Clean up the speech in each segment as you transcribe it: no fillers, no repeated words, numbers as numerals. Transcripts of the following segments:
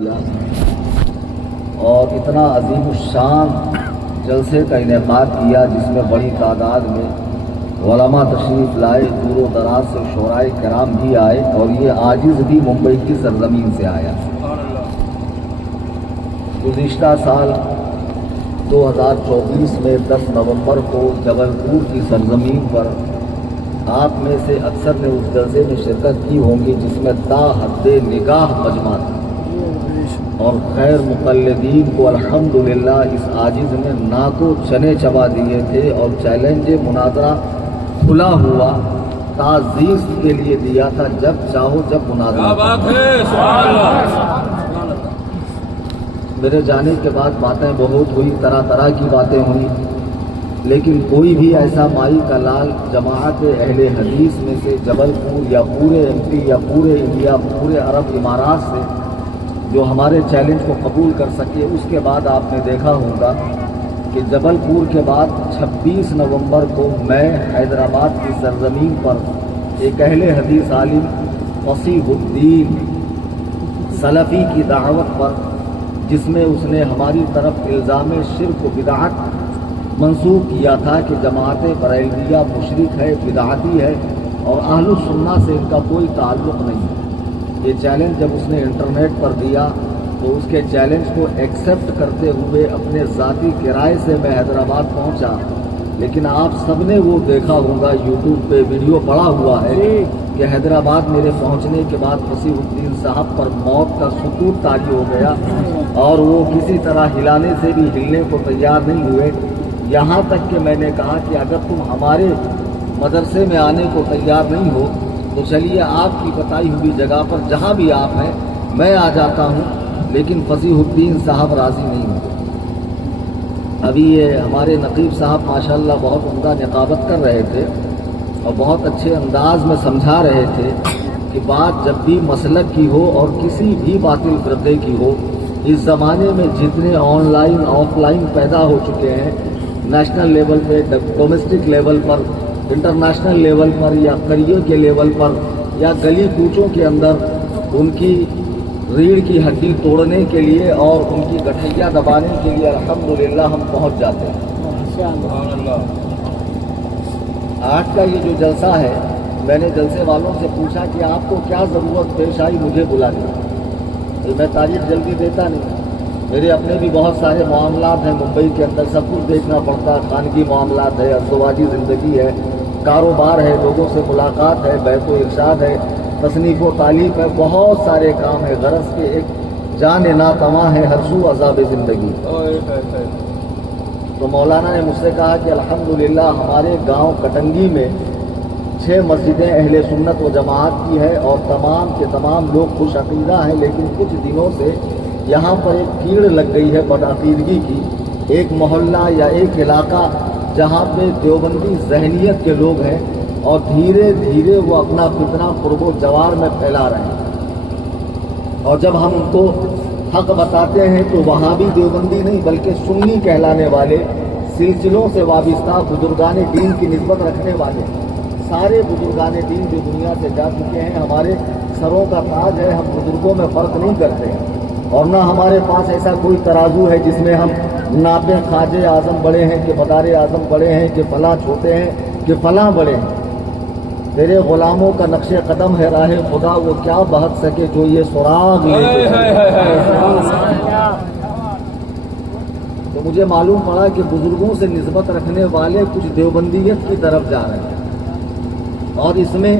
اور اتنا عظیم الشان جلسے کا انعقاد کیا جس میں بڑی تعداد میں علماء تشریف لائے، دور و دراز سے شعراء کرام بھی آئے، اور یہ عاجز بھی ممبئی کی سرزمین سے آیا۔ گزشتہ سال 2024 میں 10 نومبر کو جبل پور کی سرزمین پر آپ میں سے اکثر نے اس جلسے میں شرکت کی ہوں گی جس میں تا حد نگاہ مجمع تھا، اور خیر مقلدین کو الحمدللہ اس عاجز نے ناکو چنے چبا دیے تھے، اور چیلنج مناظرہ کھلا ہوا تعزیز کے لیے دیا تھا، جب چاہو جب مناظرہ۔ میرے جانے کے بعد باتیں بہت ہوئی، طرح طرح کی باتیں ہوئی، لیکن کوئی بھی ایسا مائی کا لال جماعت اہل حدیث میں سے جبل پور یا پورے MP یا پورے انڈیا، پورے عرب امارات سے جو ہمارے چیلنج کو قبول کر سکے۔ اس کے بعد آپ نے دیکھا ہوگا کہ جبل پور کے بعد 26 نومبر کو میں حیدرآباد کی سرزمین پر ایک اہل حدیث عالم فصیح الدین سلفی کی دعوت پر، جس میں اس نے ہماری طرف الزام شرک و بدعت منسوخ کیا تھا کہ جماعت بریلویہ مشرک ہے، بدعتی ہے، اور اہل السنہ سے ان کا کوئی تعلق نہیں ہے۔ یہ چیلنج جب اس نے انٹرنیٹ پر دیا تو اس کے چیلنج کو ایکسیپٹ کرتے ہوئے اپنے ذاتی کرائے سے میں حیدرآباد پہنچا، لیکن آپ سب نے وہ دیکھا ہوگا، یوٹیوب پہ ویڈیو پڑا ہوا ہے کہ حیدرآباد میرے پہنچنے کے بعد فصیح الدین صاحب پر موت کا سکوت طاری ہو گیا، اور وہ کسی طرح ہلانے سے بھی ہلنے کو تیار نہیں ہوئے، یہاں تک کہ میں نے کہا کہ اگر تم ہمارے مدرسے میں آنے کو تیار نہیں ہو تو چلیے آپ کی بتائی ہوئی جگہ پر جہاں بھی آپ ہیں میں آ جاتا ہوں، لیکن فصیح الدین صاحب راضی نہیں ہوتے۔ ابھی یہ ہمارے نقیب صاحب ماشاءاللہ بہت عمدہ نقابت کر رہے تھے اور بہت اچھے انداز میں سمجھا رہے تھے کہ بات جب بھی مسلک کی ہو اور کسی بھی باطل فرقے کی ہو، اس زمانے میں جتنے آن لائن آف لائن پیدا ہو چکے ہیں، نیشنل لیول پہ، ڈومیسٹک لیول پر، انٹرنیشنل لیول پر، یا قریے کے لیول پر، یا گلی کوچوں کے اندر ان کی ریڑھ کی ہڈی توڑنے کے لیے اور ان کی گٹھیا دبانے کے لیے الحمدللہ ہم پہنچ جاتے ہیں۔ آج کا یہ جو جلسہ ہے، میں نے جلسے والوں سے پوچھا کہ آپ کو کیا ضرورت پیش آئی مجھے بلا دیا؟ میں تاریخ جلدی دیتا نہیں، میرے اپنے بھی بہت سارے معاملات ہیں ممبئی کے اندر، سب کچھ دیکھنا پڑتا، خانگی معاملات ہے، ازدواجی زندگی ہے، کاروبار ہے، لوگوں سے ملاقات ہے، بیت و ارشاد ہے، تصنیف و تعلیف ہے، بہت سارے کام ہے، غرض کے ایک جان ناتواں ہے، ہر سو عذاب زندگی۔ تو مولانا نے مجھ سے کہا کہ الحمدللہ ہمارے گاؤں کٹنگی میں 6 مسجدیں اہل سنت و جماعت کی ہے، اور تمام کے تمام لوگ خوش عقیدہ ہیں، لیکن کچھ دنوں سے یہاں پر ایک کیڑ لگ گئی ہے بدعقیدگی کی، ایک محلہ یا ایک علاقہ جہاں پہ دیوبندی ذہنیت کے لوگ ہیں، اور دھیرے دھیرے وہ اپنا فتنہ قرب و جوار میں پھیلا رہے ہیں، اور جب ہم ان کو حق بتاتے ہیں تو وہاں بھی دیوبندی نہیں بلکہ سنی کہلانے والے، سلسلوں سے وابستہ بزرگان دین کی نسبت رکھنے والے، سارے بزرگان دین جو دنیا سے جا چکے ہیں ہمارے سروں کا تاج ہے، ہم بزرگوں میں فرق نہیں کرتے ہیں، اور نہ ہمارے پاس ایسا کوئی ترازو ہے جس میں ہم ناپیں خواجہ اعظم بڑے ہیں کہ مدار اعظم بڑے ہیں کہ فلاں چھوٹے ہیں کہ فلاں بڑے ہیں۔ تیرے غلاموں کا نقش قدم ہے راہ خدا، وہ کیا بہت سکے جو یہ سراغ لے کے تو مجھے معلوم پڑا کہ بزرگوں سے نسبت رکھنے والے کچھ دیوبندیت کی طرف جا رہے ہیں، اور اس میں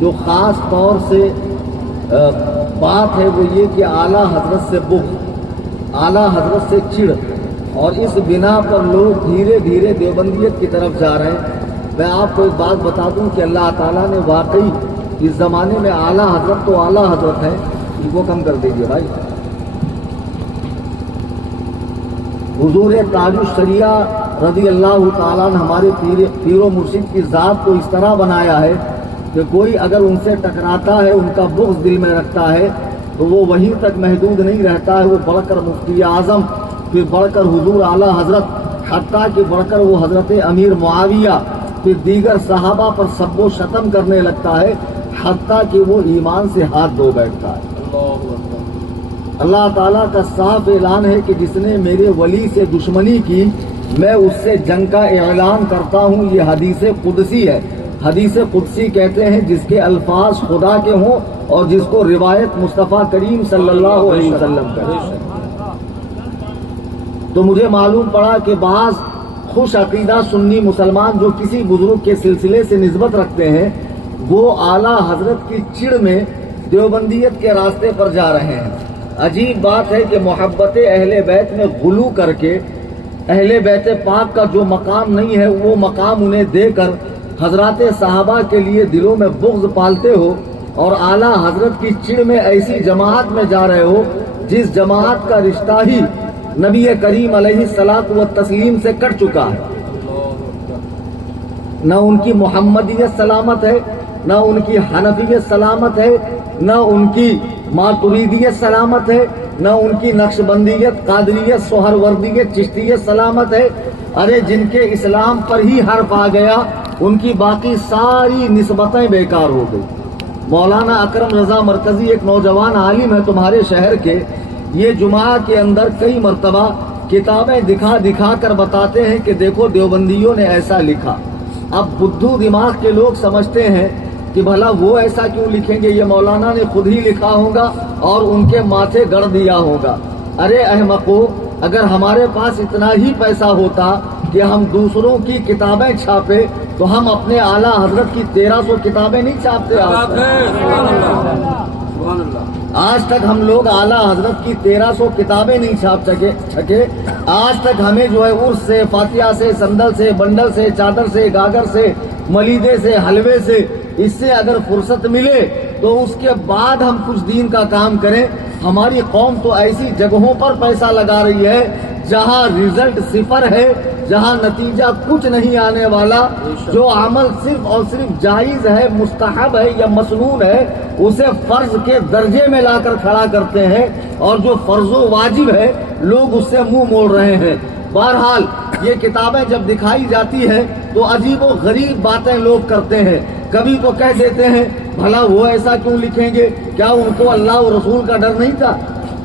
جو خاص طور سے بات ہے وہ یہ کہ اعلیٰ حضرت سے بغض، اعلیٰ حضرت سے چڑ، اور اس بنا پر لوگ دھیرے دھیرے دیوبندیت کی طرف جا رہے ہیں۔ میں آپ کو ایک بات بتا دوں کہ اللہ تعالیٰ نے واقعی اس زمانے میں اعلیٰ حضرت تو اعلیٰ حضرت ہے، ان کو کم کر دیجیے بھائی۔ حضور تاج الشریعہ رضی اللہ تعالیٰ نے ہمارے پیر و مرشد کی ذات کو اس طرح بنایا ہے کہ کوئی اگر ان سے ٹکراتا ہے، ان کا بغض دل میں رکھتا ہے، تو وہ وہیں تک محدود نہیں رہتا ہے، وہ بڑھ کر مفتی اعظم، پھر بڑھ کر حضور اعلیٰ حضرت، حتیٰ کہ بڑھ کر وہ حضرت امیر معاویہ، پھر دیگر صحابہ پر سب و شتم کرنے لگتا ہے، حتیٰ کہ وہ ایمان سے ہاتھ دھو بیٹھتا ہے۔ اللہ تعالیٰ کا صاف اعلان ہے کہ جس نے میرے ولی سے دشمنی کی میں اس سے جنگ کا اعلان کرتا ہوں. یہ حدیث قدسی ہے. حدیث قدسی کہتے ہیں جس کے الفاظ خدا کے ہوں اور جس کو روایت مصطفیٰ کریم صلی اللہ علیہ وسلم کرے. تو مجھے معلوم پڑا کہ بعض خوش عقیدہ سنی مسلمان جو کسی بزرگ کے سلسلے سے نسبت رکھتے ہیں وہ اعلیٰ حضرت کی چڑ میں دیوبندیت کے راستے پر جا رہے ہیں. عجیب بات ہے کہ محبت اہل بیت میں غلو کر کے اہل بیت پاک کا جو مقام نہیں ہے وہ مقام انہیں دے کر حضرات صحابہ کے لیے دلوں میں بغض پالتے ہو اور اعلیٰ حضرت کی چڑ میں ایسی جماعت میں جا رہے ہو جس جماعت کا رشتہ ہی نبی کریم علیہ الصلاۃ والتسلیم سے کٹ چکا ہے. نہ ان کی محمدیت سلامت ہے، نہ ان کی حنفیت سلامت ہے، نہ ان کی ماتریدیت سلامت ہے، نہ ان کی نقشبندیت، قادریت، سہروردیت، چشتیت سلامت ہے. ارے جن کے اسلام پر ہی حرف آ گیا ان کی باقی ساری نسبتیں بیکار ہو گئی. مولانا اکرم رضا مرکزی ایک نوجوان عالم ہے تمہارے شہر کے. یہ جمعہ کے اندر کئی مرتبہ کتابیں دکھا دکھا کر بتاتے ہیں کہ دیکھو دیوبندیوں نے ایسا لکھا. اب بدھو دماغ کے لوگ سمجھتے ہیں کہ بھلا وہ ایسا کیوں لکھیں گے، یہ مولانا نے خود ہی لکھا ہوگا اور ان کے ماتھے گڑ دیا ہوگا. ارے احمقو، اگر ہمارے پاس اتنا ہی پیسہ ہوتا کہ ہم دوسروں کی کتابیں چھاپے تو ہم اپنے اعلیٰ حضرت کی 1300 کتابیں نہیں چھاپتے. آج تک ہم لوگ اعلیٰ حضرت کی 1300 کتابیں نہیں چھاپ سکے. آج تک ہمیں جو ہے عرس سے، فاتحہ سے، سندل سے، بنڈل سے، چادر سے، گاگر سے، ملیدے سے، حلوے سے، اس سے اگر فرصت ملے تو اس کے بعد ہم کچھ دین کا کام کریں. ہماری قوم تو ایسی جگہوں پر پیسہ لگا رہی ہے جہاں رزلٹ صفر ہے، جہاں نتیجہ کچھ نہیں آنے والا. جو عمل صرف اور صرف جائز ہے، مستحب ہے یا مسنون ہے اسے فرض کے درجے میں لا کر کھڑا کرتے ہیں، اور جو فرض و واجب ہے لوگ اس سے منہ موڑ رہے ہیں. بہرحال یہ کتابیں جب دکھائی جاتی ہیں تو عجیب و غریب باتیں لوگ کرتے ہیں. کبھی تو کہہ دیتے ہیں بھلا وہ ایسا کیوں لکھیں گے، کیا ان کو اللہ و رسول کا ڈر نہیں تھا؟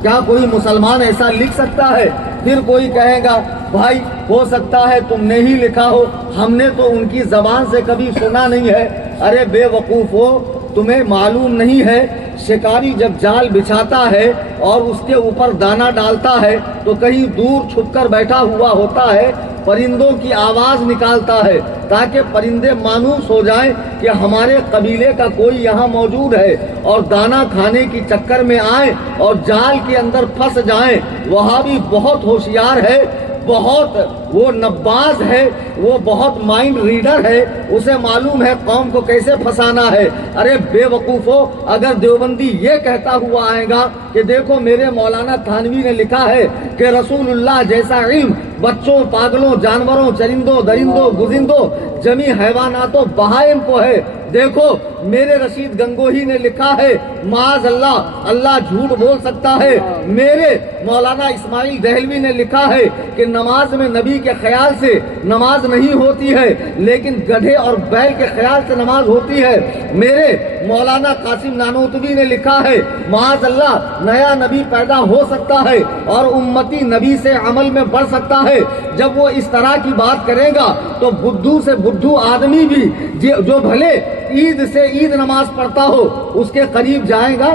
کیا کوئی مسلمان ایسا لکھ سکتا ہے؟ پھر کوئی کہے گا بھائی ہو سکتا ہے تم نے ہی لکھا ہو، ہم نے تو ان کی زبان سے کبھی سنا نہیں ہے. ارے بے وقوف ہو، تمہیں معلوم نہیں ہے شکاری جب جال بچھاتا ہے اور اس کے اوپر دانہ ڈالتا ہے تو کہیں دور چھپ کر بیٹھا ہوا ہوتا ہے، پرندوں کی آواز نکالتا ہے تاکہ پرندے مانوس ہو جائیں کہ ہمارے قبیلے کا کوئی یہاں موجود ہے اور دانہ کھانے کی چکر میں آئیں اور جال کے اندر پھنس جائیں. وہاں بھی بہت ہوشیار ہے، بہت وہ نباز ہے، وہ بہت مائنڈ ریڈر ہے، اسے معلوم ہے قوم کو کیسے پھنسانا ہے. ارے بے وقوفو، اگر دیوبندی یہ کہتا ہوا آئے گا کہ دیکھو میرے مولانا تھانوی نے لکھا ہے کہ رسول اللہ جیسا علم بچوں، پاگلوں، جانوروں، چرندوں، درندوں، گزندوں، جمی حیواناتوں، بہائم کو ہے، دیکھو میرے رشید گنگوہی نے لکھا ہے معاذ اللہ اللہ جھوٹ بول سکتا ہے، میرے مولانا اسماعیل دہلوی نے لکھا ہے کہ نماز میں نبی کے خیال سے نماز نہیں ہوتی ہے لیکن گدھے اور بیل کے خیال سے نماز ہوتی ہے، میرے مولانا قاسم نانوتوی نے لکھا ہے معاذ اللہ نیا نبی پیدا ہو سکتا ہے اور امتی نبی سے عمل میں بڑھ سکتا ہے. جب وہ اس طرح کی بات کرے گا تو بدھو سے بدھو آدمی بھی جو بھلے عید سے عید نماز پڑھتا ہو اس کے قریب جائے گا؟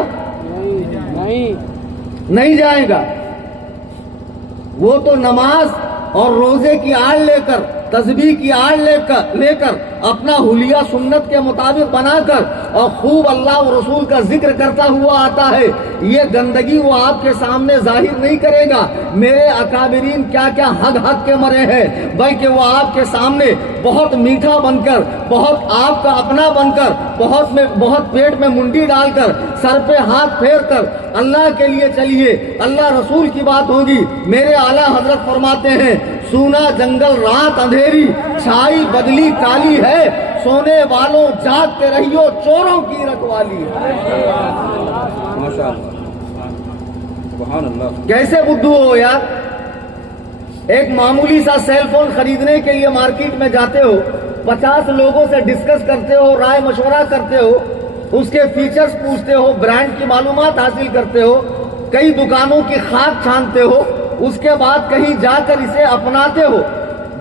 نہیں جائے گا. وہ تو نماز اور روزے کی آڑ لے کر، تسبیح کی آڑ لے کر اپنا حلیہ سنت کے مطابق بنا کر اور خوب اللہ و رسول کا ذکر کرتا ہوا آتا ہے. یہ گندگی وہ آپ کے سامنے ظاہر نہیں کرے گا میرے اکابرین کیا کیا حق کے مرے ہیں، بلکہ وہ آپ کے سامنے بہت میٹھا بن کر، بہت آپ کا اپنا بن کر، بہت پیٹ میں منڈی ڈال کر، سر پہ ہاتھ پھیر کر اللہ کے لیے چلیے، اللہ رسول کی بات ہوگی. میرے اعلیٰ حضرت فرماتے ہیں سونا جنگل رات اندھیری، چھائی بدلی کالی ہے، سونے والوں جاگتے رہیو، چوروں کی رکھوالی ہے. کیسے بدھو ہو یار؟ ایک معمولی سا سیل فون خریدنے کے لیے مارکیٹ میں جاتے ہو، 50 لوگوں سے ڈسکس کرتے ہو، رائے مشورہ کرتے ہو، اس کے فیچرز پوچھتے ہو، برانڈ کی معلومات حاصل کرتے ہو، کئی دکانوں کی خاک چھانتے ہو، اس کے بعد کہیں جا کر اسے اپناتے ہو۔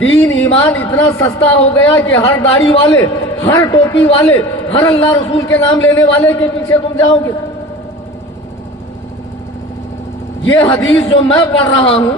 دین ایمان اتنا سستا ہو گیا کہ ہر داڑھی والے، ہر ٹوپی والے، ہر اللہ رسول کے نام لینے والے کے پیچھے تم جاؤ گے۔ یہ حدیث جو میں پڑھ رہا ہوں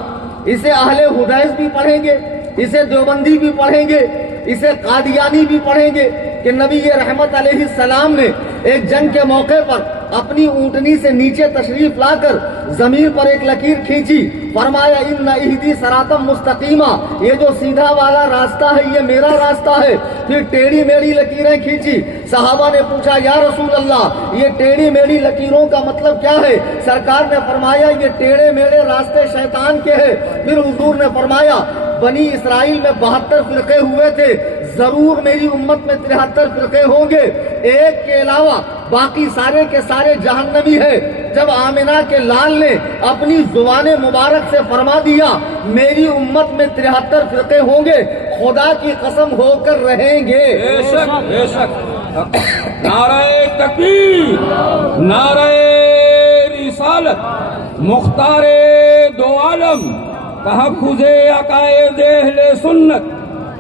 اسے اہل حدیث بھی پڑھیں گے، اسے دیوبندی بھی پڑھیں گے، اسے قادیانی بھی پڑھیں گے کہ نبی رحمت علیہ السلام نے ایک جنگ کے موقع پر اپنی اونٹنی سے نیچے تشریف لا کر زمین پر ایک لکیر کھینچی، فرمایا ان اہدی صراطا مستقیمہ، یہ جو سیدھا والا راستہ ہے یہ میرا راستہ ہے۔ پھر ٹیڑھی میڑھی لکیریں کھینچی۔ صحابہ نے پوچھا یا رسول اللہ یہ ٹیڑھی میڑھی لکیروں کا مطلب کیا ہے؟ سرکار نے فرمایا یہ ٹیڑھے میڑھے راستے شیطان کے ہیں۔ پھر حضور نے فرمایا بنی اسرائیل میں 72 فرقے ہوئے تھے، ضرور میری امت میں 73 فرقے ہوں گے، ایک کے علاوہ باقی سارے کے سارے جہنمی ہے۔ جب آمنہ کے لال نے اپنی زبان مبارک سے فرما دیا میری امت میں 73 فرقے ہوں گے، خدا کی قسم ہو کر رہیں گے۔ بے شک بے شک۔ نعرہ تکبیر، نعرہ رسالت، مختار دو عالم، تحفظ عقائد اہل سنت،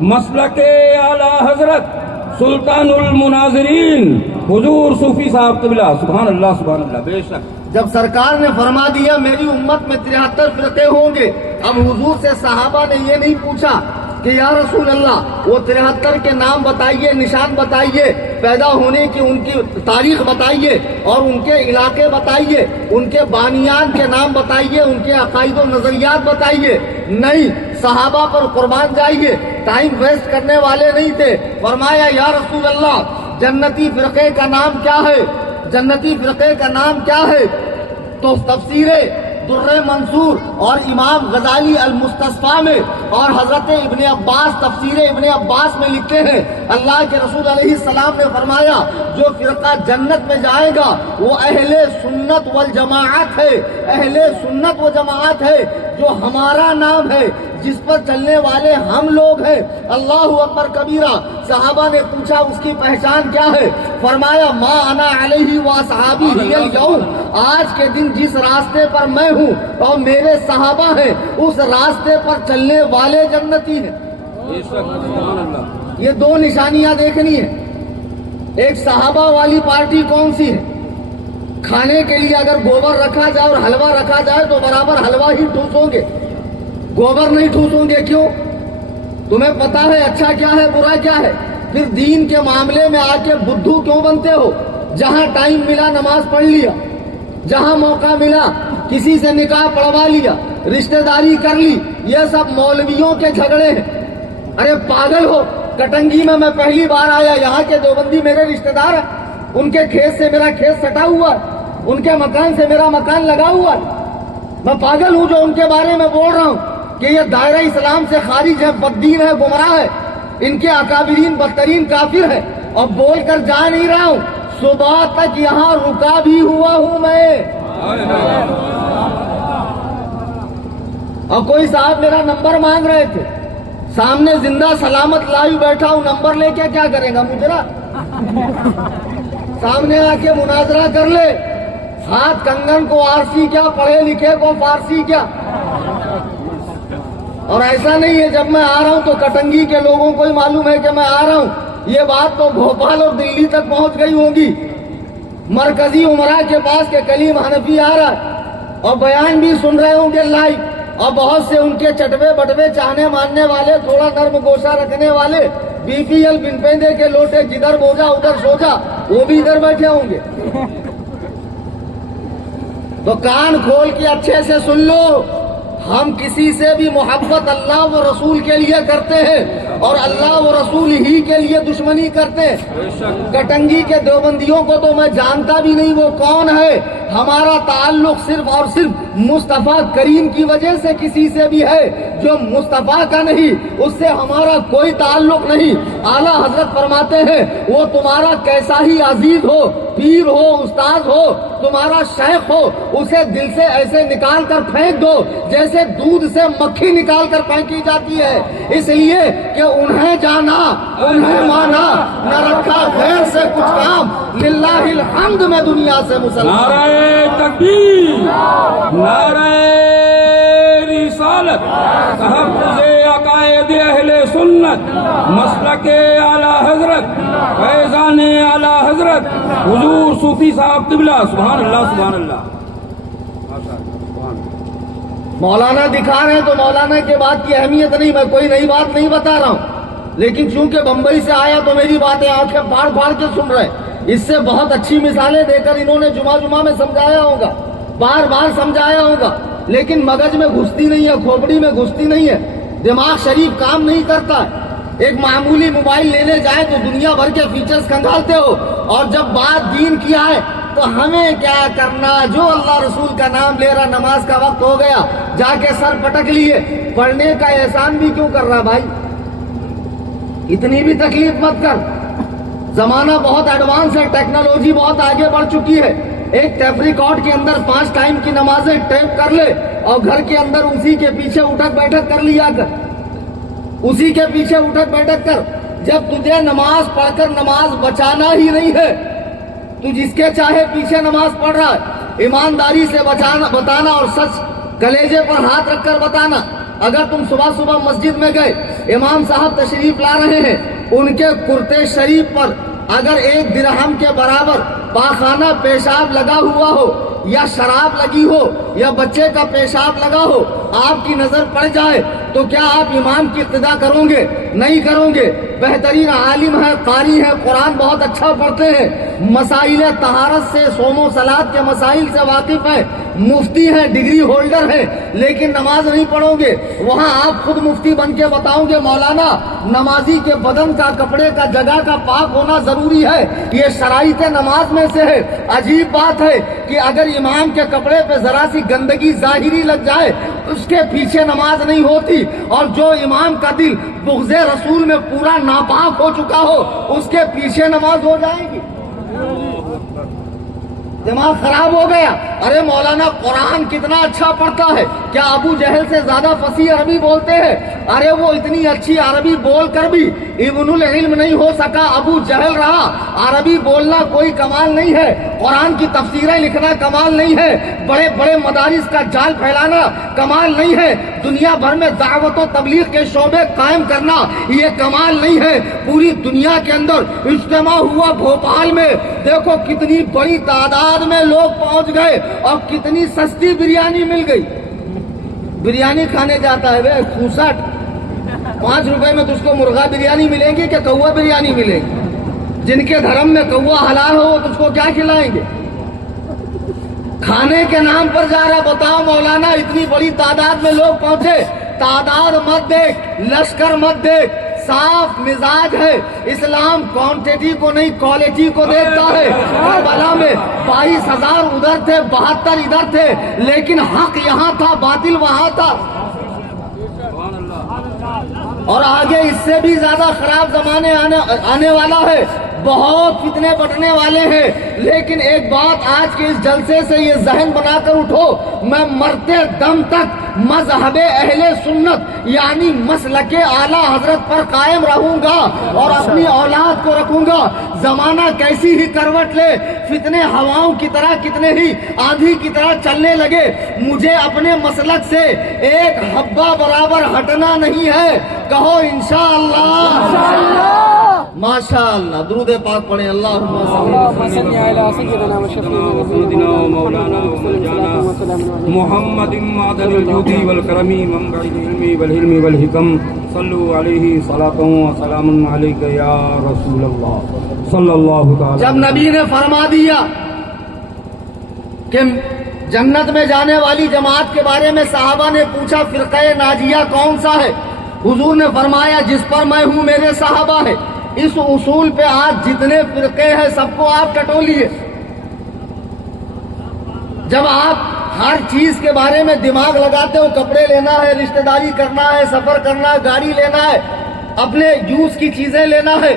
مسلک اعلی حضرت سلطان المناظرین حضور صوفی صاحب قبلہ، سبحان اللہ سبحان اللہ۔ بے شک جب سرکار نے فرما دیا میری امت میں 73 فرقے ہوں گے، اب حضور سے صحابہ نے یہ نہیں پوچھا کہ یا رسول اللہ وہ 73 کے نام بتائیے، نشان بتائیے، پیدا ہونے کی ان کی تاریخ بتائیے اور ان کے علاقے بتائیے، ان کے بانیان کے نام بتائیے، ان کے عقائد و نظریات بتائیے۔ نہیں، صحابہ پر قربان جائیے، ٹائم ویسٹ کرنے والے نہیں تھے۔ فرمایا یا رسول اللہ جنتی فرقے کا نام کیا ہے؟ جنتی فرقے کا نام کیا ہے؟ تو تفسیر در منصور اور امام غزالی المستصفیٰ میں اور حضرت ابن عباس تفسیر ابن عباس میں لکھتے ہیں اللہ کے رسول علیہ السلام نے فرمایا جو فرقہ جنت میں جائے گا وہ اہل سنت والجماعت ہے، اہل سنت و جماعت ہے، جو ہمارا نام ہے، جس پر چلنے والے ہم لوگ ہیں۔ اللہ اکبر کبیرہ۔ صحابہ نے پوچھا اس کی پہچان کیا ہے؟ فرمایا ما انا علیہ واصحابی ہی اليوم، آج کے دن جس راستے پر میں ہوں اور میرے صحابہ ہیں اس راستے پر چلنے والے جنتی ہیں۔ یہ دو نشانیاں دیکھنی ہیں۔ ایک صحابہ والی پارٹی کون سی ہے؟ کھانے کے لیے اگر گوبر رکھا جائے اور حلوہ رکھا جائے تو برابر حلوہ ہی ٹھوسو گے، گوبر نہیں ٹھوسو گے۔ کیوں؟ تمہیں پتا ہے اچھا کیا ہے برا کیا ہے۔ پھر دین کے معاملے میں آ کے بدھو کیوں بنتے ہو؟ جہاں ٹائم ملا نماز پڑھ لیا، جہاں موقع ملا کسی سے نکاح پڑھوا لیا، رشتہ داری کر لی، یہ سب مولویوں کے جھگڑے ہیں۔ ارے پاگل ہو، کٹنگی میں پہلی بار آیا، یہاں کے دیوبندی میرے رشتہ دار ہیں، ان کے کھیت سے میرا کھیت سٹا ہوا ہے، ان کے مکان سے میرا مکان لگا ہوا ہے۔ میں پاگل ہوں جو ان کے بارے میں بول رہا ہوں کہ یہ دائرہ اسلام سے خارج ہے، بددین ہے، گمراہ ہے، ان کے اکابرین بدترین کافر ہے، اور بول کر جا نہیں رہا ہوں، صبح تک یہاں رکا بھی ہوا ہوں میں۔ اور کوئی صاحب میرا نمبر مانگ رہے تھے، سامنے زندہ سلامت لائیو بیٹھا ہوں، نمبر لے کے کیا کرے گا مجرا؟ سامنے آ کے مناظرہ کر لے، ہاتھ کنگن کو آرسی کیا، پڑھے لکھے کو فارسی کیا۔ اور ایسا نہیں ہے جب میں آ رہا ہوں تو کٹنگی کے لوگوں کو ہی معلوم ہے کہ میں آ رہا ہوں، یہ بات تو بھوپال اور دلی تک پہنچ گئی ہوگی، مرکزی عمرہ کے پاس کے کلیم حنفی آ رہا ہے اور بیان بھی سن رہے ہوں گے لائیو، اور بہت سے ان کے چٹوے بٹوے چاہنے ماننے والے، تھوڑا نرم گوشہ رکھنے والے، بی پی ایل بن پیندے کے لوٹے جدھر بوجھا ادھر سوجا، وہ بھی ادھر بیٹھے ہوں گے۔ تو کان کھول کے اچھے سے سن لو، ہم کسی سے بھی محبت اللہ و رسول کے لیے کرتے ہیں اور اللہ و رسول ہی کے لیے دشمنی کرتے ہیں۔ کٹنگی کے دیوبندیوں کو تو میں جانتا بھی نہیں وہ کون ہے، ہمارا تعلق صرف اور صرف مصطفیٰ کریم کی وجہ سے کسی سے بھی ہے، جو مصطفیٰ کا نہیں اس سے ہمارا کوئی تعلق نہیں۔ اعلیٰ حضرت فرماتے ہیں وہ تمہارا کیسا ہی عزیز ہو پیر ہو، استاد ہو، تمہارا شیخ ہو، اسے دل سے ایسے نکال کر پھینک دو جیسے دودھ سے مکھی نکال کر پھینکی جاتی ہے، اس لیے کہ انہیں جانا، انہیں مانا، نہ رکھا غیر سے کچھ کام، للہ الحمد میں دنیا سے مسلمان۔ نعرہ تکبیر، نعرہ رسالت، تحفظ عقائد اہل سنت، مسلک اعلی حضرت، فیضان اعلی حضرت حضور صوفی صاحب قبلہ، سبحان اللہ سبحان اللہ۔ مولانا دکھا رہے ہیں تو مولانا کے بات کی اہمیت نہیں، میں کوئی نئی بات نہیں بتا رہا ہوں، لیکن چونکہ بمبئی سے آیا تو میری باتیں آنکھیں پھاڑ پھاڑ کے سن رہے ہیں، اس سے بہت اچھی مثالیں دے کر انہوں نے جمعہ میں سمجھایا ہوگا، بار بار سمجھایا ہوگا، لیکن مغز میں گھستی نہیں ہے، کھوپڑی میں گھستی نہیں ہے، دماغ شریف کام نہیں کرتا ہے۔ ایک معمولی موبائل لینے جائے تو دنیا بھر کے فیچرز کھنگالتے ہو، اور جب بات دین کی آئے تو ہمیں کیا کرنا، جو اللہ رسول کا نام لے رہا، نماز کا وقت ہو گیا جا کے سر پٹک لیے، پڑھنے کا احسان بھی کیوں کر رہا بھائی؟ اتنی بھی تکلیف مت کر، زمانہ بہت ایڈوانس ہے، ٹیکنالوجی بہت آگے بڑھ چکی ہے، ایک ٹیپ ریکارڈ کے اندر 5 ٹائم کی نمازیں ٹیپ کر لے اور گھر کے اندر اسی کے پیچھے اٹھک بیٹھک کر لیا کر، اسی کے پیچھے اٹھک بیٹھک کر۔ جب تجھے نماز پڑھ کر نماز بچانا ہی نہیں ہے، تو جس کے چاہے پیچھے نماز پڑھ رہا ہے، ایمانداری سے بتانا اور سچ کلیجے پر ہاتھ رکھ کر بتانا۔ اگر تم صبح مسجد میں گئے، امام صاحب تشریف لا رہے ہیں، ان کے کرتے شریف پر اگر 1 درہم کے برابر پاخانہ پیشاب لگا ہوا ہو، یا شراب لگی ہو، یا بچے کا پیشاب لگا ہو، آپ کی نظر پڑ جائے تو کیا آپ امام کی اقتدا کرو گے؟ نہیں کرو گے۔ بہترین عالم ہے، قاری ہے، قرآن بہت اچھا پڑھتے ہیں، مسائل طہارت سے، صوم و صلات کے مسائل سے واقف ہیں، مفتی ہیں، ڈگری ہولڈر ہیں، لیکن نماز نہیں پڑھو گے۔ وہاں آپ خود مفتی بن کے بتاؤ گے مولانا نمازی کے بدن کا، کپڑے کا، جگہ کا پاک ہونا ضروری ہے، یہ شرائط نماز میں سے ہے۔ عجیب بات ہے کہ اگر امام کے کپڑے پہ ذرا سی گندگی ظاہری لگ جائے، اس کے پیچھے نماز نہیں ہوتی، اور جو امام کا دل بغض رسول میں پورا ناپاک ہو چکا ہو، اس کے پیچھے نماز ہو جائے گی؟ دماغ خراب ہو گیا۔ ارے مولانا قرآن کتنا اچھا پڑھتا ہے، کیا ابو جہل سے زیادہ فصیح عربی بولتے ہیں؟ ارے وہ اتنی اچھی عربی بول کر بھی ابن العلم نہیں ہو سکا، ابو جہل رہا۔ عربی بولنا کوئی کمال نہیں ہے، قرآن کی تفسیریں لکھنا کمال نہیں ہے، بڑے بڑے مدارس کا جال پھیلانا کمال نہیں ہے، دنیا بھر میں دعوت و تبلیغ کے شعبے قائم کرنا یہ کمال نہیں ہے۔ پوری دنیا کے اندر اجتماع ہوا بھوپال میں، دیکھو کتنی بڑی تعداد میں لوگ پہنچ گئے اور کتنی سستی بریانی مل گئی۔ بریانی کھانے جاتا ہے بے 65 روپے میں، تو اس کو مرغا بریانی ملے گی کہ کوا بریانی ملے گی؟ جن کے دھرم میں کوا حلال ہو تو اس کو کیا کھلائیں گے؟ کھانے کے نام پر جا رہا۔ بتاؤ مولانا اتنی بڑی تعداد میں لوگ پہنچے، تعداد مت دیکھ، لشکر مت دیکھ، صاف مزاج ہے اسلام، کوانٹٹی کو نہیں کوالٹی کو دیکھتا ہے۔ کربلا میں 22,000 ادھر تھے، 72 ادھر تھے، لیکن حق یہاں تھا، باطل وہاں تھا۔ اور آگے اس سے بھی زیادہ خراب زمانے آنے والا ہے، بہت فتنے بٹنے والے ہیں، لیکن ایک بات آج کے اس جلسے سے یہ ذہن بنا کر اٹھو، میں مرتے دم تک مذہب اہل سنت یعنی مسلک اعلی حضرت پر قائم رہوں گا اور اپنی اولاد کو رکھوں گا۔ زمانہ کیسی ہی کروٹ لے، فتنے ہواؤں کی طرح کتنے ہی آندھی کی طرح چلنے لگے، مجھے اپنے مسلک سے ایک حبہ برابر ہٹنا نہیں ہے۔ کہو انشاءاللہ، ماشاءاللہ، درود پاک پڑھیں، اللہم صلی علی سیدنا مولانا محمد معدن الجود والکرم منبع العلم والحلم والحکم، صلو علیہ صلاۃ و سلام علیک یا رسول اللہ صلی اللہ تعالی۔ جب نبی نے فرما دیا کہ جنت میں جانے والی جماعت کے بارے میں صحابہ نے پوچھا فرقہ ناجیہ کون سا ہے، حضور نے فرمایا جس پر میں ہوں میرے صحابہ ہے۔ اس اصول پہ آج جتنے فرقے ہیں سب کو آپ ٹٹولیے۔ جب آپ ہر چیز کے بارے میں دماغ لگاتے ہو، کپڑے لینا ہے، رشتہ داری کرنا ہے، سفر کرنا ہے، گاڑی لینا ہے، اپنے یوز کی چیزیں لینا ہے،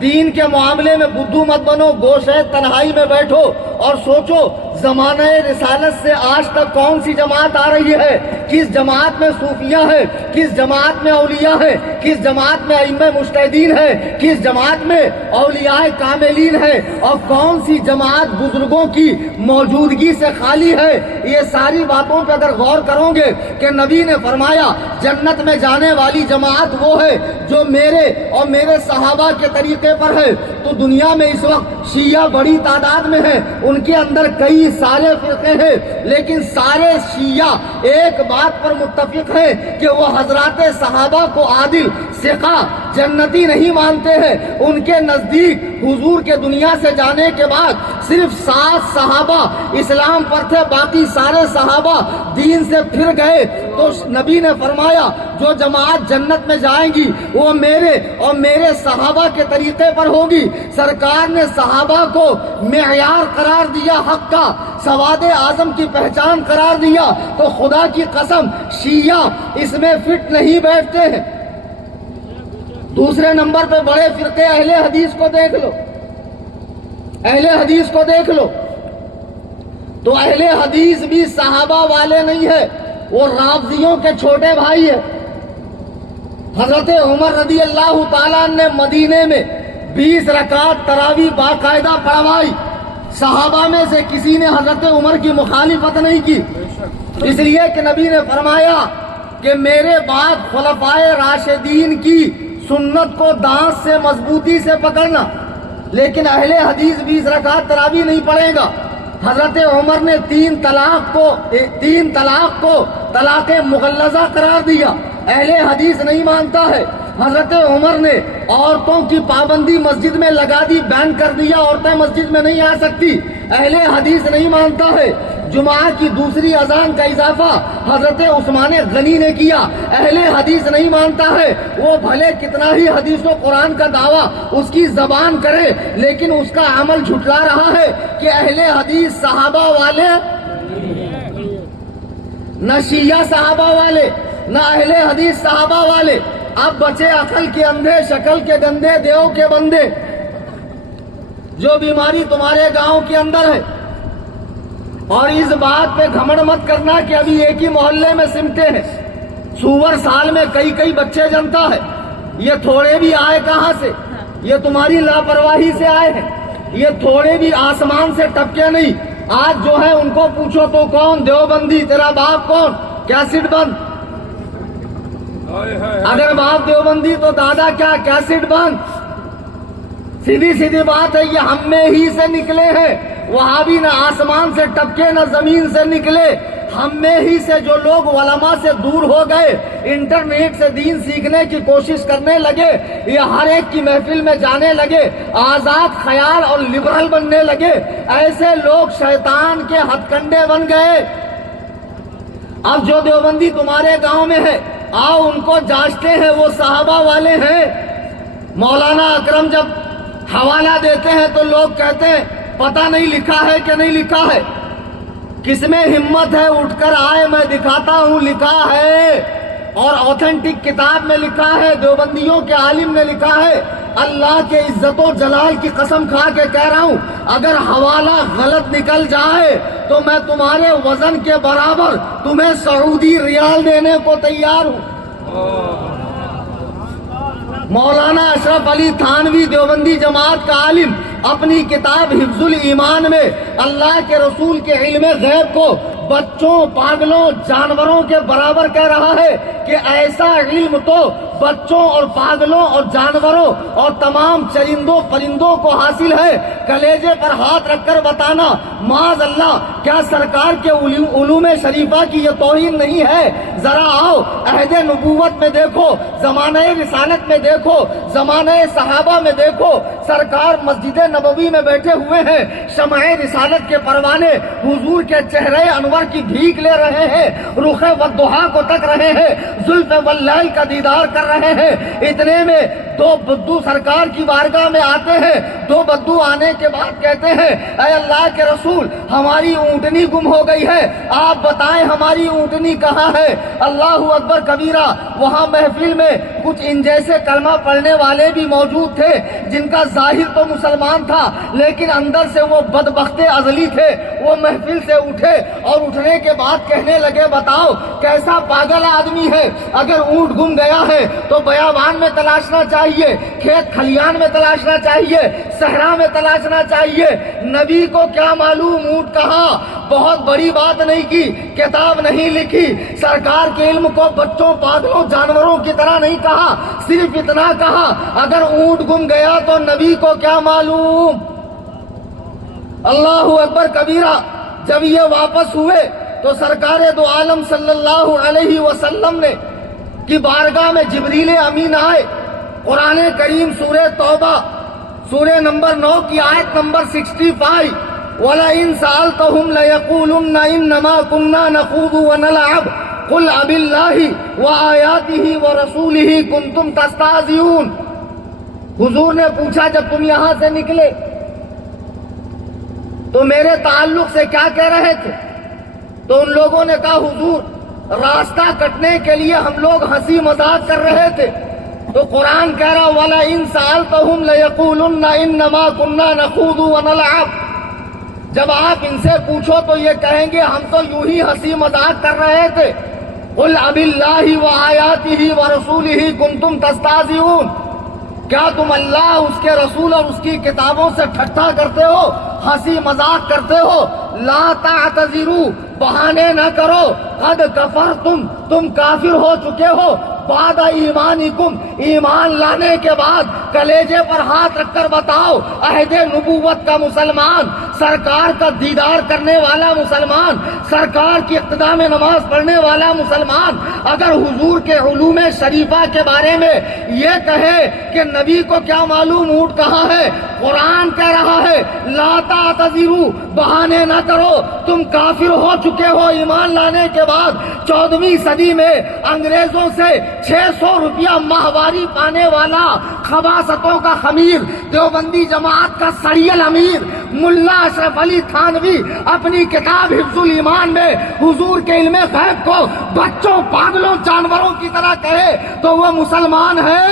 دین کے معاملے میں بدھو مت بنو، گوشے تنہائی میں بیٹھو اور سوچو زمانہ رسالت سے آج تک کون سی جماعت آ رہی ہے، کس جماعت میں صوفیہ ہے، کس جماعت میں اولیاء ہے، کس جماعت میں ائمہ مجتہدین ہے، کس جماعت میں اولیاء کاملین ہے، اور کون سی جماعت بزرگوں کی موجودگی سے خالی ہے۔ یہ ساری باتوں پہ اگر غور کرو گے کہ نبی نے فرمایا جنت میں جانے والی جماعت وہ ہے جو میرے اور میرے صحابہ کے طریقے پر ہے، تو دنیا میں اس وقت شیعہ بڑی تعداد میں ہیں، ان کے اندر کئی سارے فرقے ہیں، لیکن سارے شیعہ ایک بات پر متفق ہیں کہ وہ حضرات صحابہ کو عادل، ثقہ، جنتی نہیں مانتے ہیں۔ ان کے نزدیک حضور کے دنیا سے جانے کے بعد صرف 7 صحابہ اسلام پر تھے، باقی سارے صحابہ دین سے پھر گئے۔ تو نبی نے فرمایا جو جماعت جنت میں جائیں گی وہ میرے اور میرے صحابہ کے طریقے پر ہوگی۔ سرکار نے صحابہ کو معیار قرار دیا، حق کا سواد اعظم کی پہچان قرار دیا، تو خدا کی قسم شیعہ اس میں فٹ نہیں بیٹھتے ہیں۔ دوسرے نمبر پہ بڑے فرقے اہل حدیث کو دیکھ لو، اہل حدیث کو دیکھ لو، تو اہل حدیث بھی صحابہ والے نہیں ہے، وہ رافضیوں کے چھوٹے بھائی ہیں۔ حضرت عمر رضی اللہ تعالیٰ نے مدینے میں 20 رکعت تراویح باقاعدہ پڑھوائی، صحابہ میں سے کسی نے حضرت عمر کی مخالفت نہیں کی، اس لیے کہ نبی نے فرمایا کہ میرے بعد خلفائے راشدین کی سنت کو دانت سے مضبوطی سے پکڑنا، لیکن اہل حدیث 20 رکعت تراویح نہیں پڑھے گا۔ حضرت عمر نے 3 طلاق کو طلاق مغلظہ قرار دیا، اہل حدیث نہیں مانتا ہے۔ حضرت عمر نے عورتوں کی پابندی مسجد میں لگا دی، بین کر دیا، عورتیں مسجد میں نہیں آ سکتی، اہل حدیث نہیں مانتا ہے۔ جمعہ کی دوسری اذان کا اضافہ حضرت عثمان غنی نے کیا، اہل حدیث نہیں مانتا ہے۔ وہ بھلے کتنا ہی حدیث و قرآن کا دعویٰ اس کی زبان کرے، لیکن اس کا عمل جھٹلا رہا ہے کہ اہل حدیث صحابہ والے نہ شیعہ صحابہ والے نہ اہل حدیث صحابہ والے۔ اب بچے عقل کے اندھے، شکل کے گندے، دیو کے بندے، جو بیماری تمہارے گاؤں کے اندر ہے، اور اس بات پہ گھمنڈ مت کرنا کہ ابھی ایک ہی محلے میں سمٹے ہیں، سور سال میں کئی بچے جنتا ہے۔ یہ تھوڑے بھی آئے کہاں سے؟ یہ تمہاری لاپرواہی سے آئے ہیں، یہ تھوڑے بھی آسمان سے ٹپکے نہیں۔ آج جو ہے ان کو پوچھو تو کون دیوبندی، تیرا باپ کون؟ کیسٹ بند۔ اگر باپ دیوبندی تو دادا کیا کیسٹ بند؟ سیدھی بات ہے، یہ ہم میں ہی سے نکلے ہیں۔ وہاں بھی نہ آسمان سے ٹپکے نہ زمین سے نکلے، ہم میں ہی سے جو لوگ علماء سے دور ہو گئے، انٹرنیٹ سے دین سیکھنے کی کوشش کرنے لگے، یہ ہر ایک کی محفل میں جانے لگے، آزاد خیال اور لبرل بننے لگے، ایسے لوگ شیطان کے ہتھ کنڈے بن گئے۔ اب جو دیوبندی تمہارے گاؤں میں ہے، آؤ ان کو جانچتے ہیں، وہ صحابہ والے ہیں۔ مولانا اکرم جب حوالہ دیتے ہیں تو لوگ کہتے ہیں پتہ نہیں لکھا ہے کہ نہیں لکھا ہے۔ کس میں ہمت ہے اٹھ کر آئے، میں دکھاتا ہوں لکھا ہے، اور اوتھینٹک کتاب میں لکھا ہے، دیوبندیوں کے عالم نے لکھا ہے۔ اللہ کے عزت و جلال کی قسم کھا کے کہہ رہا ہوں، اگر حوالہ غلط نکل جائے تو میں تمہارے وزن کے برابر تمہیں سعودی ریال دینے کو تیار ہوں۔ مولانا اشرف علی تھانوی دیوبندی جماعت کا عالم اپنی کتاب حفظ الایمان میں اللہ کے رسول کے علم غیب کو بچوں، پاگلوں، جانوروں کے برابر کہہ رہا ہے کہ ایسا علم تو بچوں اور پاگلوں اور جانوروں اور تمام چرندوں پرندوں کو حاصل ہے۔ کلیجے پر ہاتھ رکھ کر بتانا معاذ اللہ، کیا سرکار کے علوم شریفہ کی یہ توہین نہیں ہے؟ ذرا آؤ عہد نبوت میں دیکھو، زمانہ رسالت میں دیکھو، زمانہ صحابہ میں دیکھو، سرکار مسجد نبوی میں بیٹھے ہوئے ہیں، شمع رسالت کے پروانے حضور کے چہرے انور کی بھیک لے رہے ہیں، رخ والضحا کو تک رہے ہیں، زلف واللیل کا دیدار کر رہے ہیں، اتنے میں دو بدو سرکار کی بارگاہ میں آتے ہیں۔ دو بدو آنے کے بعد کہتے ہیں اے اللہ کے رسول ہماری اونٹنی گم ہو گئی ہے، آپ بتائیں ہماری اونٹنی کہاں ہے؟ اللہ اکبر کبیرہ۔ وہاں محفل میں کچھ ان جیسے کلمہ پڑھنے والے بھی موجود تھے جن کا ظاہر تو مسلمان تھا لیکن اندر سے وہ بدبخت ازلی تھے۔ وہ محفل سے اٹھے اور اٹھنے کے بعد کہنے لگے بتاؤ کیسا پاگل آدمی ہے، اگر اونٹ گم گیا ہے تو بیابان میں تلاشنا چاہیے، کھیت کھلیان میں تلاشنا چاہیے، صحرا میں تلاشنا چاہیے، نبی کو کیا معلوم اونٹ کہاں؟ بہت بڑی بات نہیں کی، کتاب نہیں لکھی، سرکار کے علم کو بچوں پاگلوں جانوروں کی طرح نہیں کہا، صرف اتنا کہا اگر اونٹ گم گیا تو نبی کو کیا معلوم؟ اللہ اکبر کبیرہ۔ جب یہ واپس ہوئے تو سرکار دو عالم صلی اللہ علیہ وسلم نے کی بارگاہ میں جبریل امین آئے۔ قرآن کریم سورہ توبہ سورہ نمبر 9 کی آیت نمبر 65 وَلَئِن سَأَلْتَهُمْ لَيَقُولُنَّ إِنَّمَا كُنَّا نَخُوضُ وَنَلْعَبُ قُلْ أَبِاللَّهِ وَآيَاتِهِ وَرَسُولِهِ كُنتُمْ تَسْتَهْزِئُونَ۔ حضور نے پوچھا جب تم یہاں سے نکلے تو میرے تعلق سے کیا کہہ رہے تھے؟ تو ان لوگوں نے کہا حضور راستہ کٹنے کے لیے ہم لوگ ہنسی مذاق کر رہے تھے۔ تو قرآن کہہ رہا وَلَئِن سَأَلْتَهُمْ لَيَقُولُنَّ إِنَّمَا كُنَّا نَخُوضُ وَنَلْعَبُ۔ جب آپ ان سے پوچھو تو یہ کہیں گے ہم تو یوں ہی ہنسی مذاق کر رہے تھے۔ قُلْ أَبِاللَّهِ وَآيَاتِهِ وَرَسُولِهِ كُنتُمْ تَسْتَهْزِئُونَ۔ کیا تم اللہ اس کے رسول اور اس کی کتابوں سے ٹھٹھا کرتے ہو، ہنسی مذاق کرتے ہو؟ لا تعتذروا، بہانے نہ کرو، قد کفرتم، تم کافر ہو چکے ہو، بعد ایمانکم، ایمان لانے کے بعد کلیجے پر ہاتھ رکھ کر بتاؤ، عہد نبوت کا مسلمان، سرکار کا دیدار کرنے والا مسلمان، سرکار کی اقتداء میں نماز پڑھنے والا مسلمان اگر حضور کے علوم شریفہ کے بارے میں یہ کہے کہ نبی کو کیا معلوم اونٹ کہاں ہے؟ قرآن کہہ رہا ہے لا تعتذروا، بہانے نہ کرو، تم کافر ہو چکے ہو ایمان لانے کے بعد۔ 14ویں صدی میں انگریزوں سے 600 روپیہ ماہواری پانے والا خباثتوں کا خمیر، دیوبندی جماعت کا سڑیل امیر ملا اشرف علی تھانوی اپنی کتاب حفظ الایمان میں حضور کے علم غیب کو بچوں پاگلوں جانوروں کی طرح کہے تو وہ مسلمان ہے؟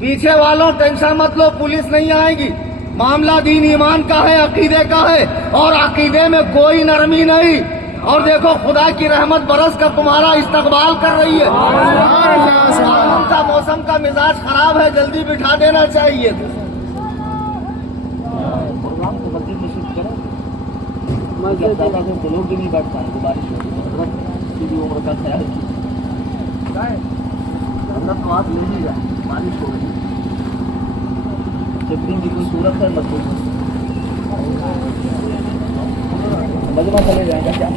پیچھے والوں ٹینشن مت لو، پولیس نہیں آئے گی، معاملہ دین ایمان کا ہے، عقیدے کا ہے، اور عقیدے میں کوئی نرمی نہیں۔ اور دیکھو خدا کی رحمت برس کر تمہارا استقبال کر رہی ہے۔ موسم کا مزاج خراب ہے، جلدی بٹھا دینا چاہیے۔ دلوں کی نہیں بیٹھ پائے، بارش عمر کا خیال تو آپ لے ہی جائیں، بارش ہو رہی جب دن کی کوئی صورت ہے مت مجمع چلے جائیں گا کیا؟